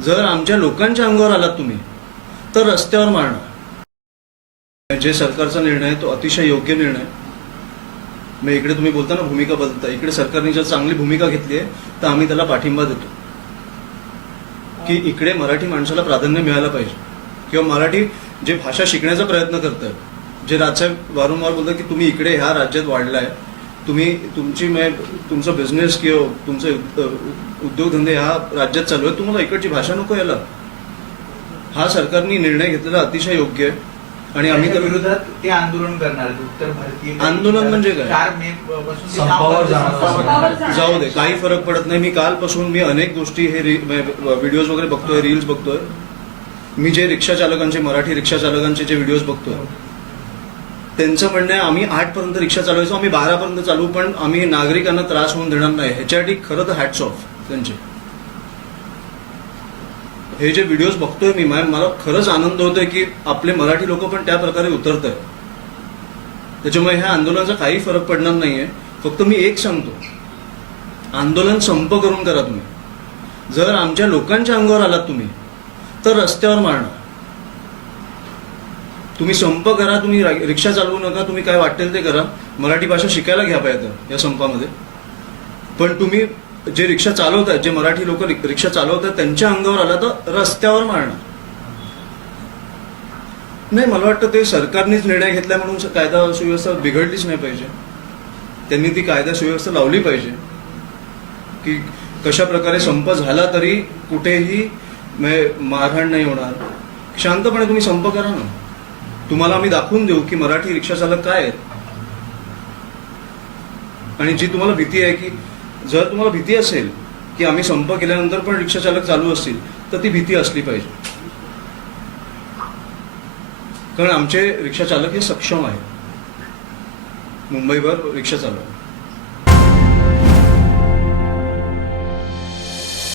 जर आमच्या लोकांच्या अंगावर आलात तुम्ही तर रस्त्यावर मारणार। जे सरकारचा निर्णय आहे तो अतिशय योग्य निर्णय। मग इकडे तुम्ही बोलता ना भूमिका बदलता, इकडे सरकारने जर चांगली भूमिका घेतली आहे तर आम्ही त्याला पाठिंबा देतो की इकडे मराठी माणसाला प्राधान्य मिळालं पाहिजे, किंवा मराठी जे भाषा शिकण्याचा प्रयत्न करतात, जे राज्यात वारंवार बोलतात की तुम्ही इकडे ह्या राज्यात वाढलाय, तुम्ही तुमचा बिझनेस किंवा तुमचे उद्योगधंदे ह्या राज्यात चालू आहेत, तुम्हाला इकडची भाषा नको यायला। हा सरकारने निर्णय घेतलेला अतिशय योग्य आहे आणि आम्ही त्या विरोधात ते आंदोलन करणार आहेत। उत्तर भारतीय आंदोलन म्हणजे काय? 4 मे पासून जाऊ दे, काही फरक पडत नाही। मी कालपासून अनेक गोष्टी हे व्हिडिओज वगैरे बघतोय, रील्स बघतोय। मी जे रिक्षा चालकांचे, मराठी रिक्षा चालकांचे जे व्हिडिओज बघतोय, त्यांचं म्हणणं आहे आम्ही 8 पर्यंत रिक्षा चालवायचो, आम्ही 12 पर्यंत चालू, पण आम्ही नागरिकांना त्रास होऊन देणार नाही। ह्याच्यासाठी खरं तर हॅट्स ऑफ त्यांचे। हे जे व्हिडिओज बघतोय मी, मला खरंच आनंद होतोय की आपले मराठी लोक पण त्या प्रकारे उतरत आहेत। त्याच्यामुळे ह्या आंदोलनाचा काही फरक पडणार नाहीये। फक्त मी एक सांगतो, आंदोलन संप करून करा तुम्ही। जर आमच्या लोकांच्या अंगावर आलात तुम्ही तर रस्त्यावर मारणार। तुम्ही संप करा, तुम्ही रिक्षा चालवू नका, तुम्ही काय वाटेल ते करा, मराठी भाषा शिकायला घ्या पाहिजे या संपामध्ये। पण तुम्ही जे रिक्षा चालवतात, जे मराठी लोक रिक्षा चालवतात, त्यांच्या अंगावर आला तर रस्त्यावर मारणार नाही। मला वाटतं ते सरकारनेच निर्णय घेतला म्हणून कायदा सुव्यवस्था बिघडलीच नाही पाहिजे। त्यांनी ती कायदा सुव्यवस्था लावली पाहिजे की कशा प्रकारे संप झाला तरी कुठेही मारहाण नाही होणार। शांतपणे तुम्ही संप करा ना। तुम्हाला आम्ही दाखवून देऊ की मराठी रिक्षा चालक काय आहेत। आणि जी तुम्हाला भीती आहे की जर तुम्हाला भीती असेल की आम्ही संप केल्यानंतर पण रिक्षा चालक चालू असतील, तर ती भीती असली पाहिजे, कारण आमचे रिक्षा चालक हे सक्षम आहेत मुंबईभर रिक्षा चालवत।